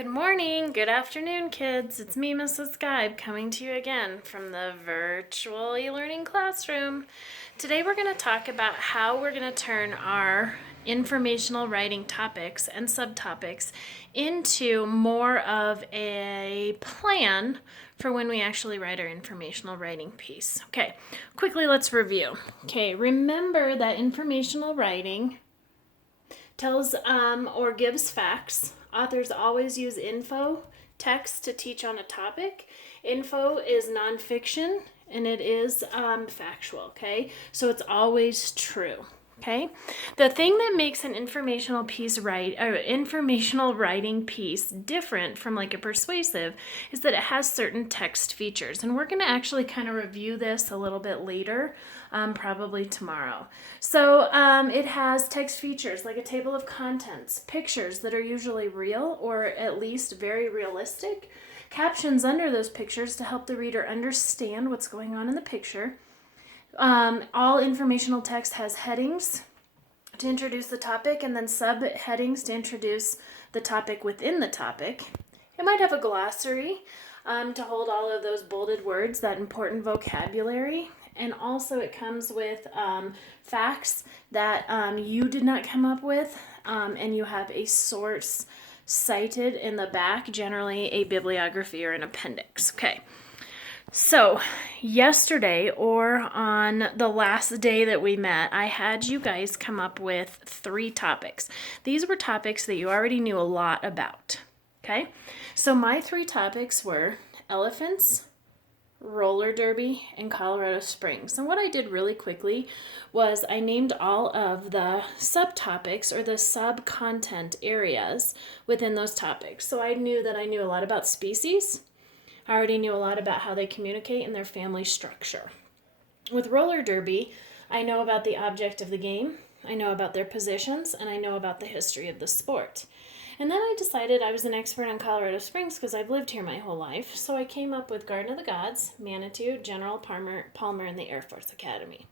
Good morning, good afternoon, kids. It's me, Mrs. Skybe, coming to you again from the virtual e-learning classroom. Today we're going to talk about how we're going to turn our informational writing topics and subtopics into more of a plan for when we actually write our informational writing piece. Okay, quickly let's review. Okay, remember that informational writing tells or gives facts. Authors always use info text to teach on a topic. Info is nonfiction and it is factual, okay? So it's always true. Okay, the thing that makes an informational writing piece different from like a persuasive is that it has certain text features, and we're going to actually kind of review this a little bit later, probably tomorrow. So it has text features like a table of contents, pictures that are usually real or at least very realistic, captions under those pictures to help the reader understand what's going on in the picture. All informational text has headings to introduce the topic and then subheadings to introduce the topic within the topic. It might have a glossary to hold all of those bolded words, that important vocabulary. And also it comes with facts that you did not come up with, and you have a source cited in the back, generally a bibliography or an appendix. Okay. So yesterday, or on the last day that we met, I had you guys come up with 3 topics. These were topics that you already knew a lot about, okay? So my 3 topics were elephants, roller derby, and Colorado Springs. And what I did really quickly was I named all of the subtopics or the sub-content areas within those topics. So I knew that I knew a lot about species. I already knew a lot about how they communicate and their family structure. With roller derby, I know about the object of the game, I know about their positions, and I know about the history of the sport. And then I decided I was an expert on Colorado Springs because I've lived here my whole life, so I came up with Garden of the Gods, Manitou, General Palmer, and the Air Force Academy.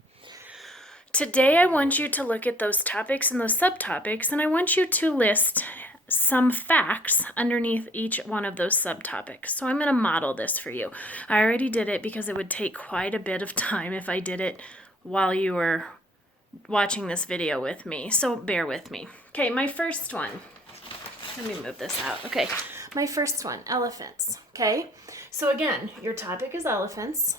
Today I want you to look at those topics and those subtopics, and I want you to list some facts underneath each one of those subtopics. So I'm going to model this for you. I already did it because it would take quite a bit of time if I did it while you were watching this video with me. So bear with me. Okay, my first one. Let me move this out. Okay, my first one, elephants. Okay, so again, your topic is elephants,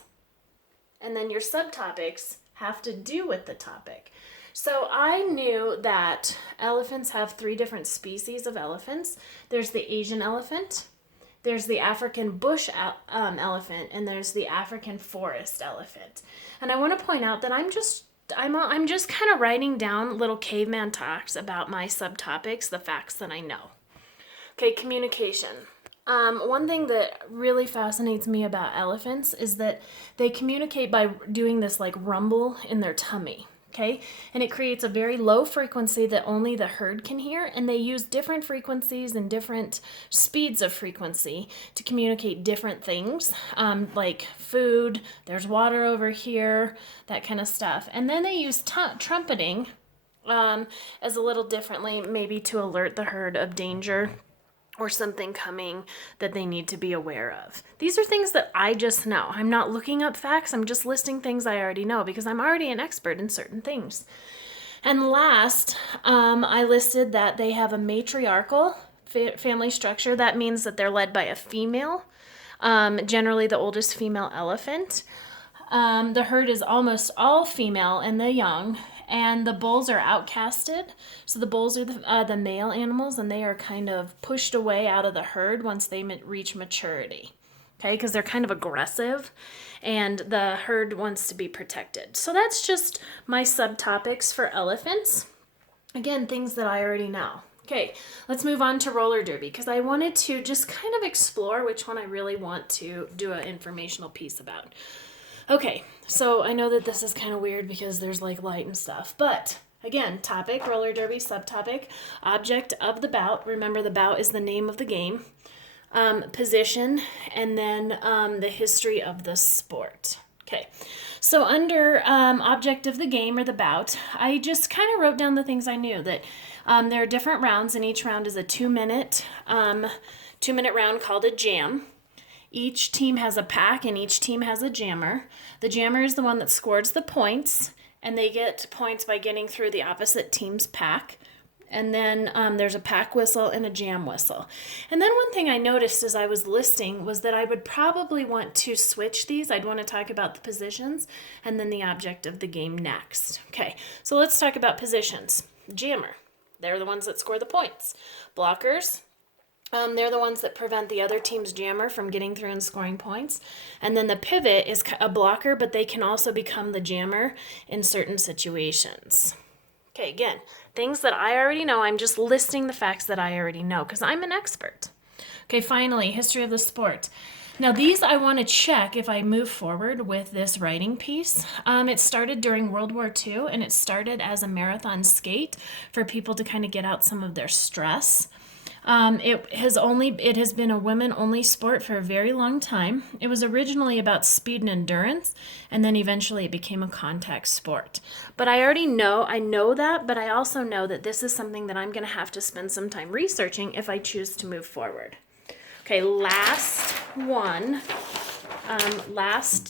and then your subtopics have to do with the topic. So I knew that elephants have 3 different species of elephants. There's the Asian elephant, there's the African bush elephant, and there's the African forest elephant. And I want to point out that I'm just kind of writing down little caveman talks about my subtopics, the facts that I know. Okay, communication. One thing that really fascinates me about elephants is that they communicate by doing this like rumble in their tummy. Okay, and it creates a very low frequency that only the herd can hear, and they use different frequencies and different speeds of frequency to communicate different things, like food, there's water over here, that kind of stuff. And then they use trumpeting as a little differently, maybe to alert the herd of danger or something coming that they need to be aware of. These are things that I just know. I'm not looking up facts, I'm just listing things I already know because I'm already an expert in certain things. And last, I listed that they have a matriarchal family structure. That means that they're led by a female, generally the oldest female elephant. The herd is almost all female and the young, and the bulls are outcasted. So the bulls are the male animals, and they are kind of pushed away out of the herd once they reach maturity, okay, because they're kind of aggressive, and the herd wants to be protected. So that's just my subtopics for elephants. Again, things that I already know. Okay, let's move on to roller derby because I wanted to just kind of explore which one I really want to do an informational piece about. Okay, so I know that this is kind of weird because there's like light and stuff, but again, topic, roller derby, subtopic, object of the bout. Remember, the bout is the name of the game. Position, and then the history of the sport. Okay, so under object of the game or the bout, I just kind of wrote down the things I knew, that there are different rounds, and each round is a 2-minute round called a jam. Each team has a pack and each team has a jammer. The jammer is the one that scores the points, and they get points by getting through the opposite team's pack. And then there's a pack whistle and a jam whistle. And then one thing I noticed as I was listing was that I would probably want to switch these. I'd want to talk about the positions and then the object of the game next. Okay, so let's talk about positions. Jammer, they're the ones that score the points. Blockers, they're the ones that prevent the other team's jammer from getting through and scoring points. And then the pivot is a blocker, but they can also become the jammer in certain situations. Okay, again, things that I already know. I'm just listing the facts that I already know because I'm an expert. Okay, finally, history of the sport. Now, these I want to check if I move forward with this writing piece. It started during World War II, and it started as a marathon skate for people to kind of get out some of their stress. It has been a women-only sport for a very long time. It was originally about speed and endurance, and then eventually it became a contact sport. But I know that, but I also know that this is something that I'm going to have to spend some time researching if I choose to move forward. Okay, last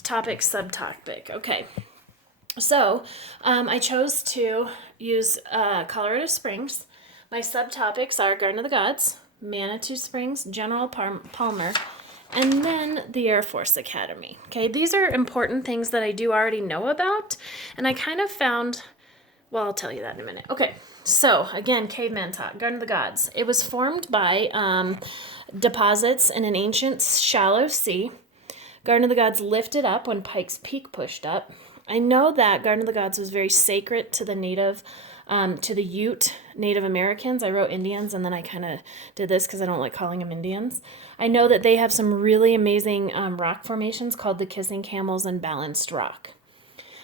topic, subtopic. Okay, so I chose to use Colorado Springs. My subtopics are Garden of the Gods, Manitou Springs, General Palmer, and then the Air Force Academy. Okay, these are important things that I do already know about, and I kind of found, well, I'll tell you that in a minute. Okay, so again, caveman talk, Garden of the Gods. It was formed by deposits in an ancient shallow sea. Garden of the Gods lifted up when Pikes Peak pushed up. I know that Garden of the Gods was very sacred to the Ute Native Americans. I wrote Indians, and then I kind of did this because I don't like calling them Indians. I know that they have some really amazing rock formations called the Kissing Camels and Balanced Rock.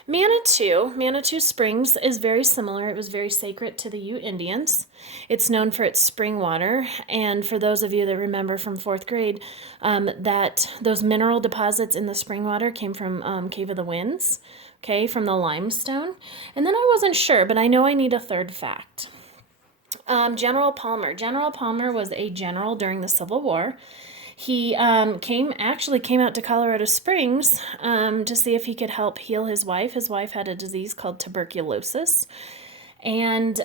Manitou Springs is very similar. It was very sacred to the Ute Indians. It's known for its spring water, and for those of you that remember from 4th grade, that those mineral deposits in the spring water came from Cave of the Winds, okay, from the limestone. And then I wasn't sure, but I know I need a third fact. General Palmer. General Palmer was a general during the Civil War. He came out to Colorado Springs to see if he could help heal his wife. His wife had a disease called tuberculosis. And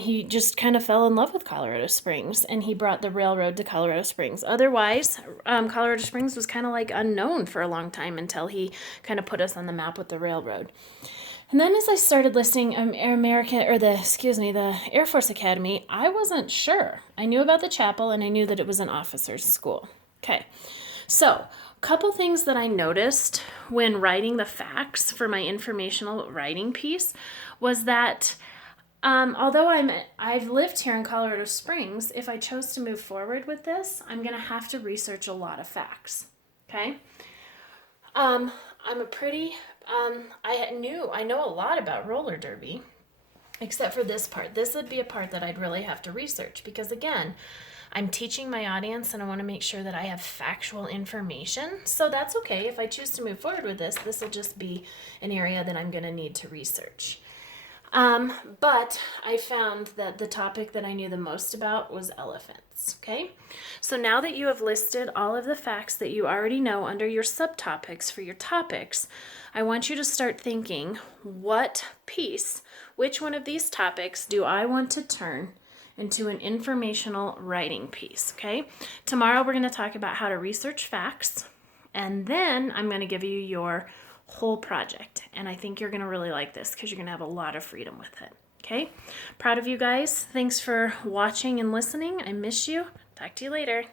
he just kind of fell in love with Colorado Springs, and he brought the railroad to Colorado Springs. Otherwise, Colorado Springs was kind of like unknown for a long time until he kind of put us on the map with the railroad. And then as I started listing the Air Force Academy, I wasn't sure. I knew about the chapel, and I knew that it was an officer's school. Okay, so a couple things that I noticed when writing the facts for my informational writing piece was that although I've lived here in Colorado Springs, if I chose to move forward with this, I'm going to have to research a lot of facts. Okay, I know a lot about roller derby, except for this part. This would be a part that I'd really have to research because, again, I'm teaching my audience and I want to make sure that I have factual information. So that's okay. If I choose to move forward with this will just be an area that I'm going to need to research. But I found that the topic that I knew the most about was elephants. Okay, so now that you have listed all of the facts that you already know under your subtopics for your topics, I want you to start thinking, which one of these topics do I want to turn into an informational writing piece? Okay, tomorrow we're going to talk about how to research facts, and then I'm going to give you your whole project, and I think you're going to really like this because you're going to have a lot of freedom with it. Okay, proud of you guys. Thanks for watching and listening. I miss you. Talk to you later.